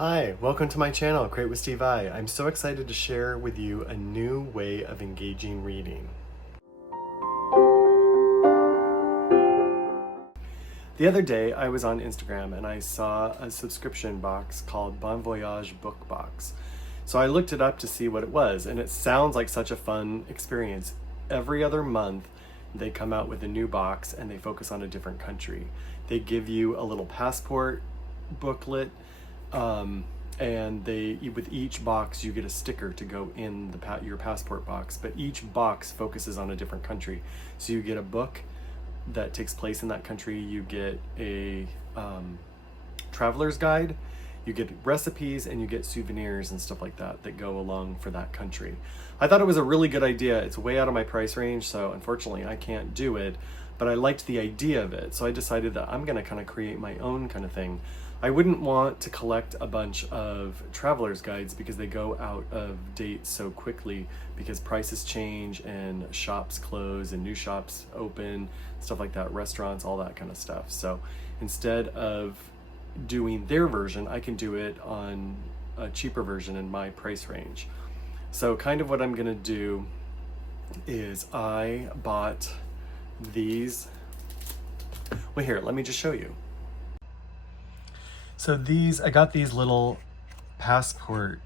Hi, welcome to my channel, Create with Steve I. I'm so excited to share with you a new way of engaging reading. The other day I was on Instagram and I saw a subscription box called Bon Voyage Book Box. So I looked it up to see what it was, and it sounds like such a fun experience. Every other month they come out with a new box and they focus on a different country. They give you a little passport booklet, and with each box you get a sticker to go in your passport box, but each box focuses on a different country. So you get a book that takes place in that country, you get a traveler's guide, you get recipes, and you get souvenirs and stuff like that that go along for that country. I thought it was a really good idea. It's way out of my price range, so unfortunately I can't do it, but I liked the idea of it, so I decided that I'm gonna kind of create my own kind of thing. I wouldn't want to collect a bunch of traveler's guides because they go out of date so quickly because prices change and shops close and new shops open, stuff like that, restaurants, all that kind of stuff. So instead of doing their version, I can do it on a cheaper version in my price range. So kind of what I'm gonna do is I bought these. Well, here, let me just show you. So I got these little passport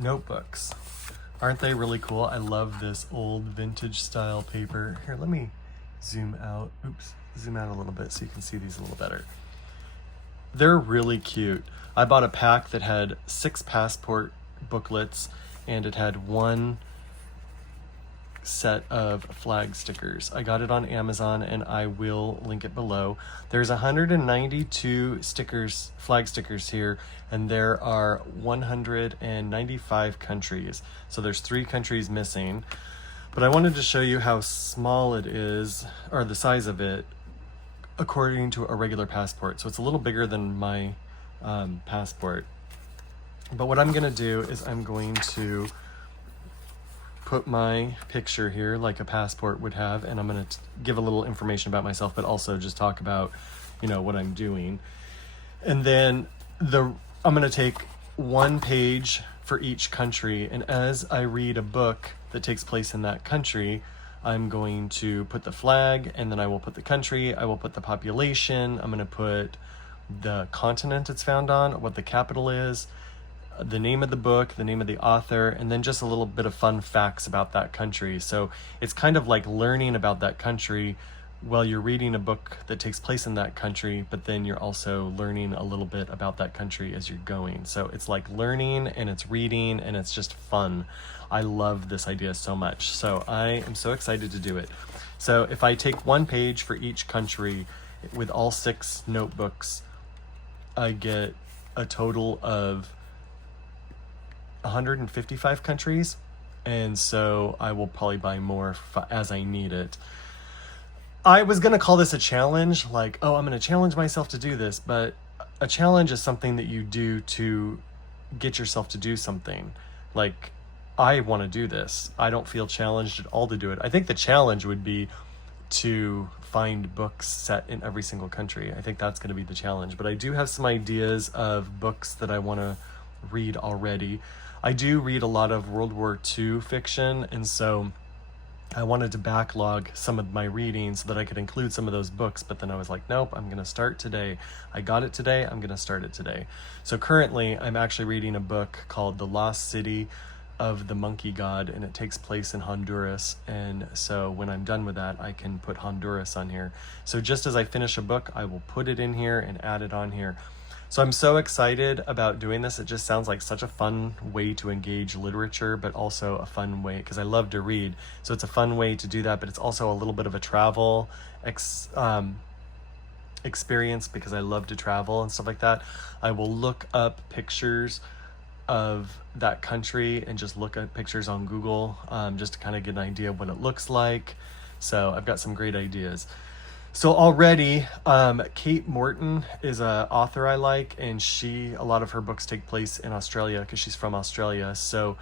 notebooks. Aren't they really cool? I love this old vintage style paper. Here, let me zoom out. Oops, zoom out a little bit so you can see these a little better. They're really cute. I bought a pack that had 6 passport booklets, and it had 1 set of flag stickers. I got it on Amazon and I will link it below. There's 192 stickers, flag stickers here, and there are 195 countries. So there's 3 countries missing. But I wanted to show you how small it is, or the size of it, according to a regular passport. So it's a little bigger than my passport. But what I'm gonna do is I'm going to put my picture here like a passport would have, and I'm going to give a little information about myself, but also just talk about, what I'm doing. And then I'm going to take 1 page for each country, and as I read a book that takes place in that country, I'm going to put the flag, and then I will put the country, I will put the population, I'm going to put the continent it's found on, what the capital is, the name of the book, the name of the author, and then just a little bit of fun facts about that country. So it's kind of like learning about that country while you're reading a book that takes place in that country, but then you're also learning a little bit about that country as you're going. So it's like learning and it's reading and it's just fun. I love this idea so much. So I am so excited to do it. So if I take 1 page for each country with all 6 notebooks, I get a total of 155 countries, and so I will probably buy more as I need it. I was gonna call this a challenge, like, oh, I'm gonna challenge myself to do this, but a challenge is something that you do to get yourself to do something. Like, I want to do this. I don't feel challenged at all to do it. I think the challenge would be to find books set in every single country. I think that's going to be the challenge, but I do have some ideas of books that I want to read already. I do read a lot of World War II fiction, and so I wanted to backlog some of my reading so that I could include some of those books, but then I was like, nope, I'm going to start today. I got it today, I'm going to start it today. So currently, I'm actually reading a book called The Lost City of the Monkey God, and it takes place in Honduras, and so when I'm done with that, I can put Honduras on here. So just as I finish a book, I will put it in here and add it on here. So I'm so excited about doing this. It just sounds like such a fun way to engage literature, but also a fun way, because I love to read. So it's a fun way to do that, but it's also a little bit of a travel experience because I love to travel and stuff like that. I will look up pictures of that country and just look at pictures on Google just to kind of get an idea of what it looks like. So I've got some great ideas. So already, Kate Morton is an author I like, and a lot of her books take place in Australia because she's from Australia. So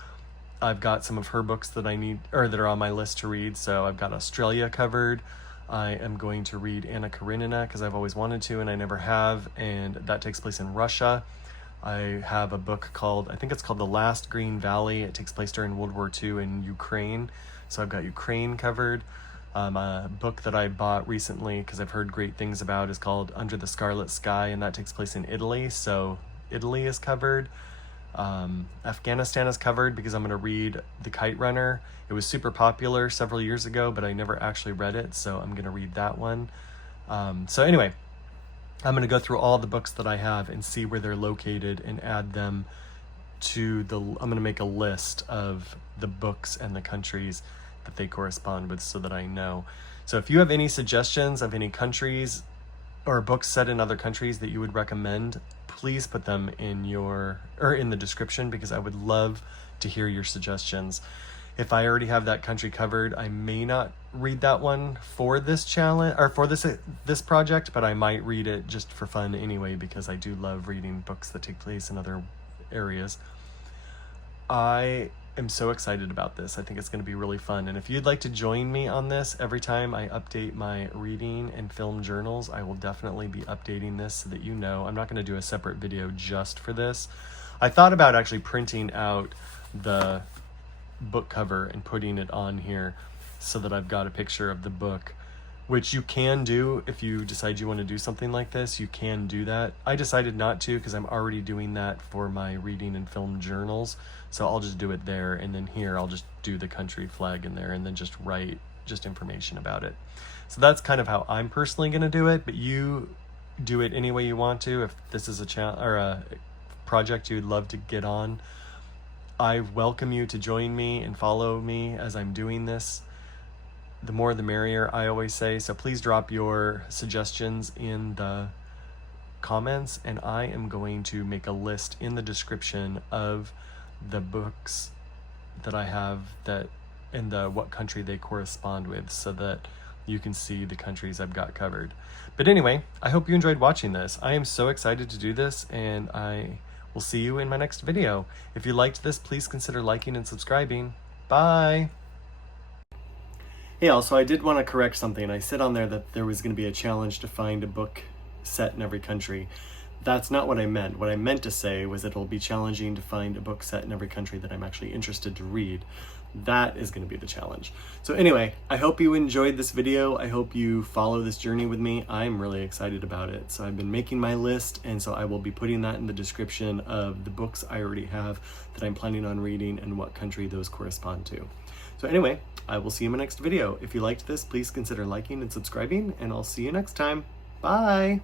I've got some of her books that that are on my list to read. So I've got Australia covered. I am going to read Anna Karenina because I've always wanted to and I never have, and that takes place in Russia. I have a book called, I think it's called The Last Green Valley. It takes place during World War II in Ukraine. So I've got Ukraine covered. A book that I bought recently, because I've heard great things about, is called Under the Scarlet Sky, and that takes place in Italy. So Italy is covered. Afghanistan is covered because I'm going to read The Kite Runner. It was super popular several years ago, but I never actually read it, so I'm going to read that one. So anyway, I'm going to go through all the books that I have and see where they're located and add them to I'm going to make a list of the books and the countries that they correspond with so that I know. So if you have any suggestions of any countries or books set in other countries that you would recommend, please put them in in the description, because I would love to hear your suggestions. If I already have that country covered, I may not read that one for this challenge or for this project, but I might read it just for fun anyway, because I do love reading books that take place in other areas. I am so excited about this. I think it's going to be really fun. And if you'd like to join me on this, every time I update my reading and film journals, I will definitely be updating this so that you know. I'm not going to do a separate video just for this. I thought about actually printing out the book cover and putting it on here so that I've got a picture of the book, which you can do if you decide you want to do something like this. You can do that. I decided not to because I'm already doing that for my reading and film journals, so I'll just do it there, and then here I'll just do the country flag in there and then just write just information about it. So that's kind of how I'm personally going to do it, but you do it any way you want to. If this is a project you'd love to get on, I welcome you to join me and follow me as I'm doing this. The more the merrier, I always say. So please drop your suggestions in the comments, and I am going to make a list in the description of the books that I have and what country they correspond with, so that you can see the countries I've got covered. But anyway, I hope you enjoyed watching this. I am so excited to do this, and I will see you in my next video. If you liked this, please consider liking and subscribing. Bye! Hey, also, I did want to correct something. I said on there that there was going to be a challenge to find a book set in every country. That's not what I meant. What I meant to say was that it'll be challenging to find a book set in every country that I'm actually interested to read. That is going to be the challenge. So anyway, I hope you enjoyed this video. I hope you follow this journey with me. I'm really excited about it. So I've been making my list, and so I will be putting that in the description of the books I already have that I'm planning on reading and what country those correspond to. So anyway, I will see you in my next video. If you liked this, please consider liking and subscribing, and I'll see you next time. Bye!